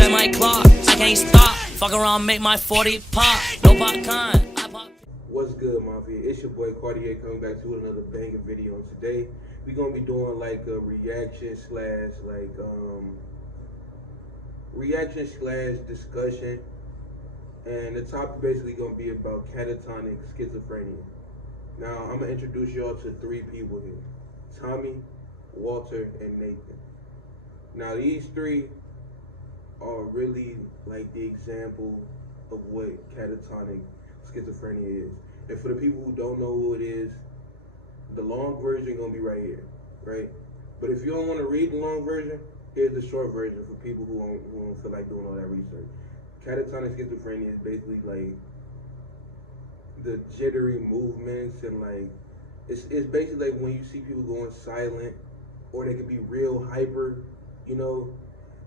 check my clock. I can't stop. Fuck around, make my 40 pop. No popcorn. I pop. What's good, Mafia? It's your boy Cartier coming back to another banger video. And today we're gonna be doing like a reaction slash discussion, and the topic basically gonna be about catatonic schizophrenia. Now I'm gonna introduce y'all to three people here: Tommy, Walter, and Nathan. Now these three are really like the example of what catatonic schizophrenia is. And for the people who don't know who it is, the long version gonna be right here, right? But if you don't want to read the long version, here's the short version for people who don't feel like doing all that research. Catatonic schizophrenia is basically like the jittery movements, and like it's basically like when you see people going silent, or they could be real hyper, you know.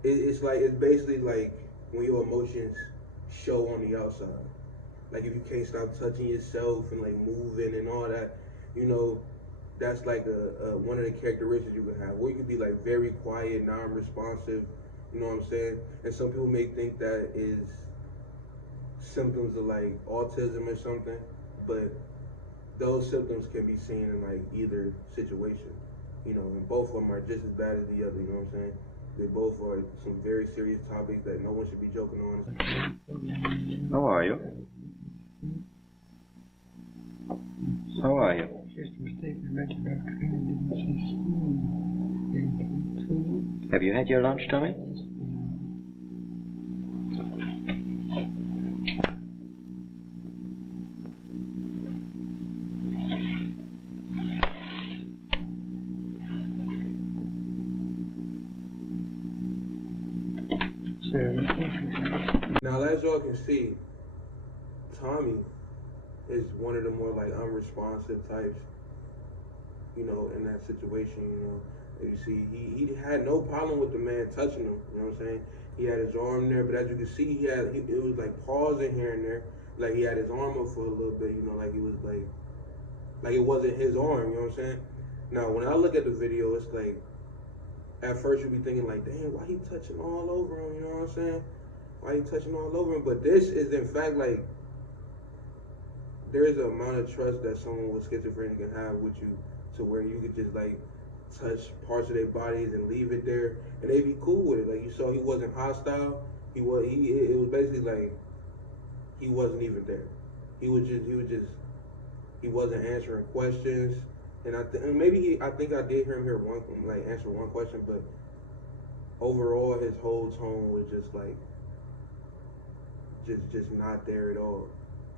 It's basically like when your emotions show on the outside. Like if you can't stop touching yourself and like moving and all that, you know, that's like a one of the characteristics you can have. Or you could be like very quiet, non-responsive, you know what I'm saying? And some people may think that is symptoms of like autism or something, but those symptoms can be seen in like either situation, you know, and both of them are just as bad as the other, you know what I'm saying? They both are some very serious topics that no one should be joking on. How are you? How are you? Have you had your lunch, Tommy? Now, as y'all can see, Tommy is one of the more like unresponsive types, you know, in that situation, you know. You see, he had no problem with the man touching him, you know what I'm saying? He had his arm there, but as you can see, it was like pausing here and there, like he had his arm up for a little bit, you know, like he was like it wasn't his arm, you know what I'm saying? Now, when I look at the video, it's like, at first you'll be thinking like, damn, why he touching all over him, you know what I'm saying? Why he touching all over him? But this is in fact like, there is an amount of trust that someone with schizophrenia can have with you, to where you could just like touch parts of their bodies and leave it there, and they be cool with it. Like you saw, he wasn't hostile. It was basically like he wasn't even there. He wasn't answering questions. And I think I did hear him answer one question, but overall his whole tone was just like just not there at all.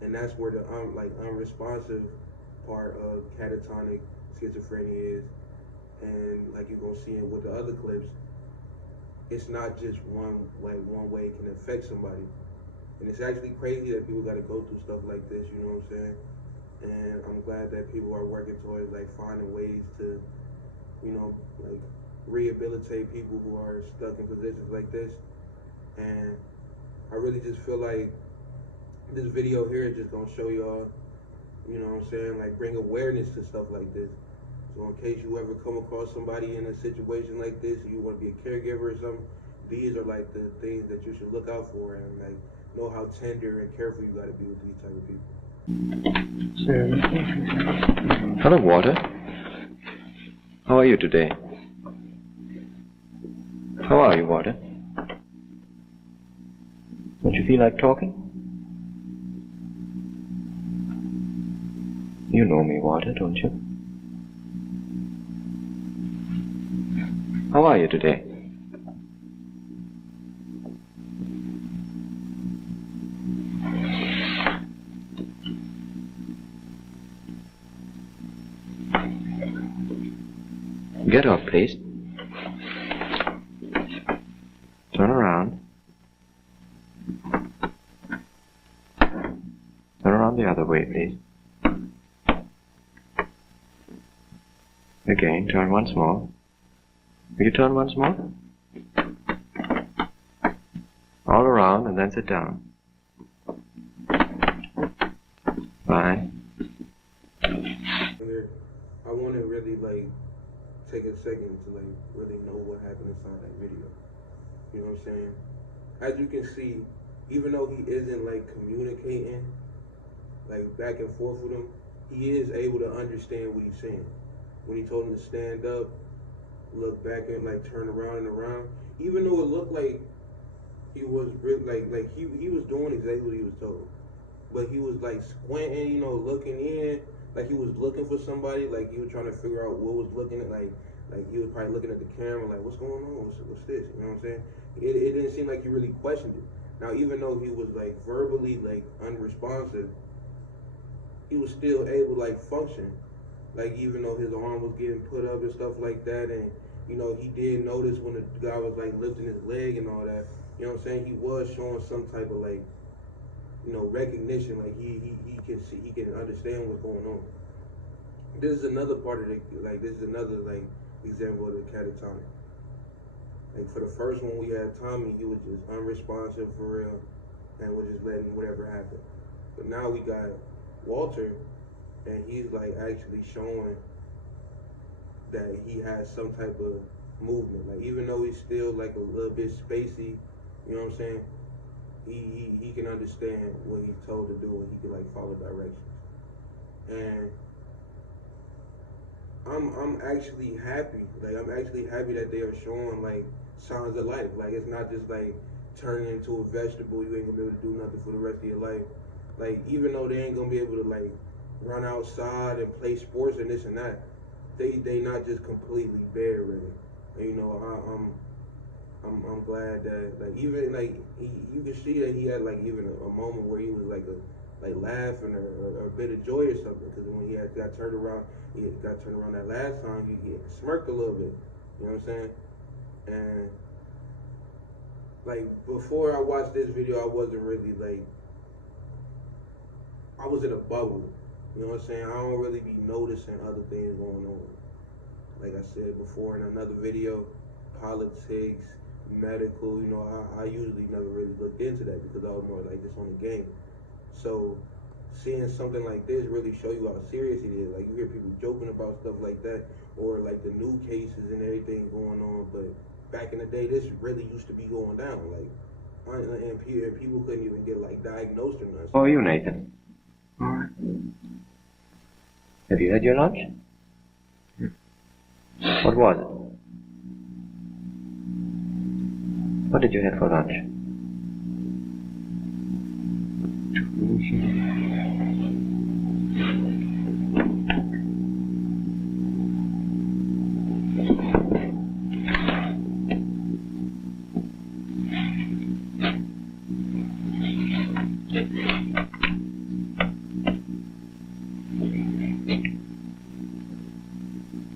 And that's where the unresponsive part of catatonic schizophrenia is. And like you're gonna see it with the other clips, it's not just one way it can affect somebody. And it's actually crazy that people gotta go through stuff like this, you know what I'm saying? And I'm glad that people are working towards like finding ways to, you know, like rehabilitate people who are stuck in positions like this. And I really just feel like this video here is just gonna show y'all, you know what I'm saying, like bring awareness to stuff like this. So in case you ever come across somebody in a situation like this, and you want to be a caregiver or something, these are like the things that you should look out for, and like know how tender and careful you gotta be with these type of people. Hello, Walter. How are you today? How are you, Walter? Don't you feel like talking? You know me, Walter, don't you? How are you today? Get up, please. Turn around. Turn around the other way, please. Again, turn once more. Will you turn once more? All around and then sit down. Fine. I want to really like take a second to like really know what happened inside that video. You know what I'm saying? as you can see, even though he isn't like communicating like back and forth with him, he is able to understand what he's saying. When he told him to stand up, look back and like turn around and around, even though it looked like he was really he was doing exactly what he was told, but he was like squinting, you know, looking in, like he was looking for somebody, like he was trying to figure out what was looking at, like he was probably looking at the camera, like what's going on, what's this, you know what I'm saying? It didn't seem like he really questioned it. Now, even though he was like verbally like unresponsive, he was still able to like function. Like even though his arm was getting put up and stuff like that, and you know he did notice when the guy was like lifting his leg and all that. You know what I'm saying? He was showing some type of like, you know, recognition. Like he can see, he can understand what's going on. This is another part of the this is another like example of the catatonic. Like for the first one we had Tommy, he was just unresponsive for real, and was just letting whatever happen. But now we got Walter, and he's like actually showing that he has some type of movement. Like even though he's still like a little bit spacey, you know what I'm saying? He can understand what he's told to do, and he can like follow directions. And I'm actually happy. Like I'm actually happy that they are showing like signs of life. Like it's not just like turning into a vegetable. You ain't gonna be able to do nothing for the rest of your life. Like even though they ain't gonna be able to like run outside and play sports and this and that, they not just completely bedridden. And, you know, I'm glad that like even like you can see that he had like even a moment where he was like laughing or a bit of joy or something, because when he got turned around, that last time, he smirked a little bit. You know what I'm saying? And like before I watched this video, I wasn't really like, I was in a bubble. You know what I'm saying? I don't really be noticing other things going on. Like I said before in another video, politics, medical, you know, I usually never really looked into that because I was more like just on the game. So seeing something like this really show you how serious it is. Like you hear people joking about stuff like that, or like the new cases and everything going on, but back in the day, this really used to be going down. Like, and people couldn't even get like diagnosed or nothing. How are you, Nathan? All right. Have you had your lunch? What was it? What did you have for lunch?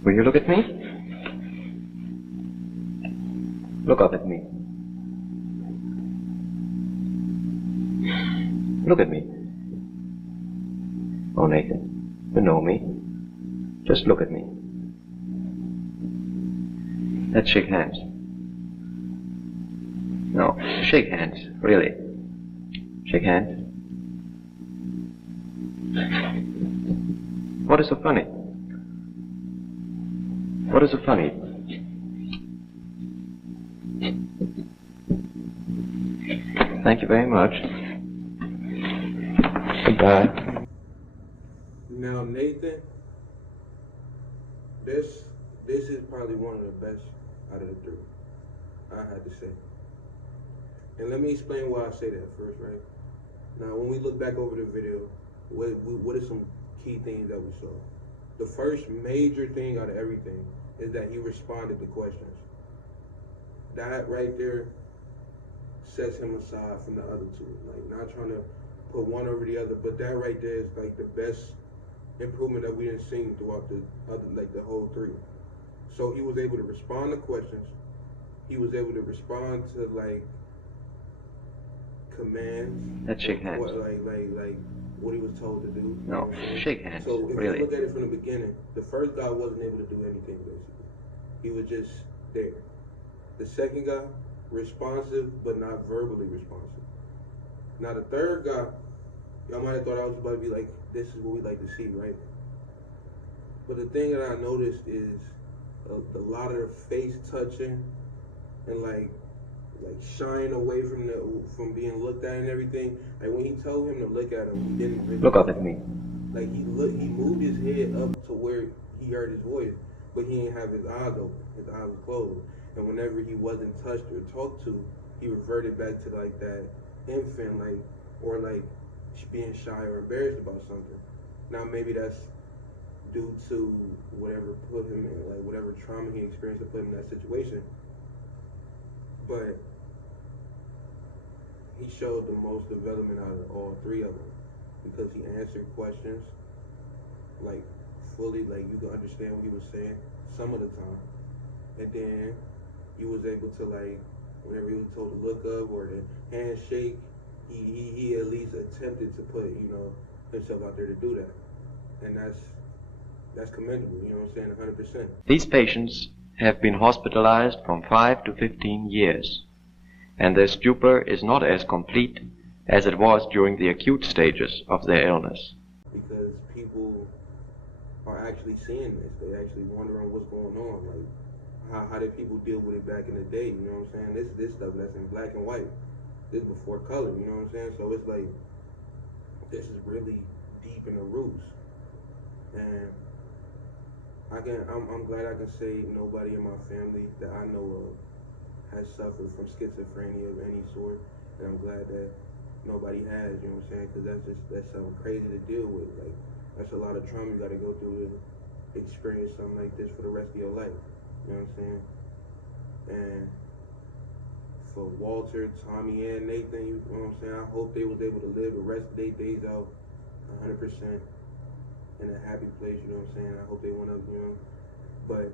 Will you look at me? Look up at me. Look at me. Oh, Nathan, you know me. Just look at me. Let's shake hands. No, shake hands, really. Shake hands. What is so funny? What is so funny? Thank you very much. Goodbye. Now, Nathan, this is probably one of the best out of the three, I had to say. And let me explain why I say that first, right? Now, when we look back over the video, what are some key things that we saw? The first major thing out of everything is that he responded to questions. That right there sets him aside from the other two. Like, not trying to put one over the other, but that right there is like the best improvement that we didn't see throughout the other, like the whole three. So he was able to respond to questions. He was able to respond to like commands. Let's shake hands. What he was told to do. No, shake hands. So if really. you look at it from the beginning, the first guy wasn't able to do anything basically. He was just there. The second guy, responsive but not verbally responsive. Now the third guy, y'all might have thought I was about to be like, this is what we like to see, right? But the thing that I noticed is a lot of face touching and like shying away from being looked at and everything. Like when he told him to look at him, he didn't really Look up at me. Like he moved his head up to where he heard his voice, but he didn't have his eyes open. His eyes were closed. And whenever he wasn't touched or talked to, he reverted back to like that infant, or being shy or embarrassed about something. Now maybe that's due to whatever put him in, like whatever trauma he experienced to put him in that situation. But he showed the most development out of all three of them, because he answered questions like fully, like you could understand what he was saying some of the time, and then he was able to, like, whenever he was told to look up or to handshake, he at least attempted to put himself out there to do that, and that's commendable. You know what I'm saying? 100%. These patients have been hospitalized from 5 to 15 years, and their stupor is not as complete as it was during the acute stages of their illness. Because people are actually seeing this. They actually wondering what's going on. Like, how did people deal with it back in the day? You know what I'm saying? This stuff that's in black and white. This before color, you know what I'm saying? So it's like, this is really deep in the roots. And I'm glad I can say nobody in my family that I know of has suffered from schizophrenia of any sort. And I'm glad that nobody has, you know what I'm saying? Because that's something crazy to deal with. Like, that's a lot of trauma you got to go through to experience something like this for the rest of your life. You know what I'm saying? And for Walter, Tommy, and Nathan, you know what I'm saying? I hope they was able to live the rest of their days out 100% in a happy place, you know what I'm saying? I hope they went up, but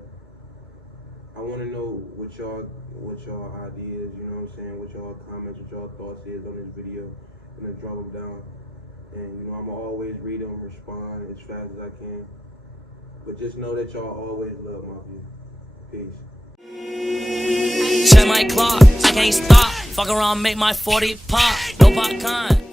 I want to know what y'all ideas, you know what I'm saying, what y'all comments, what y'all thoughts is on this video, and then drop them down. And I'm gonna always read them, respond as fast as I can. But just know that y'all always love Mafia. Peace. Check my clock, I can't stop. Fuck around, make my 40 pop. No popcorn.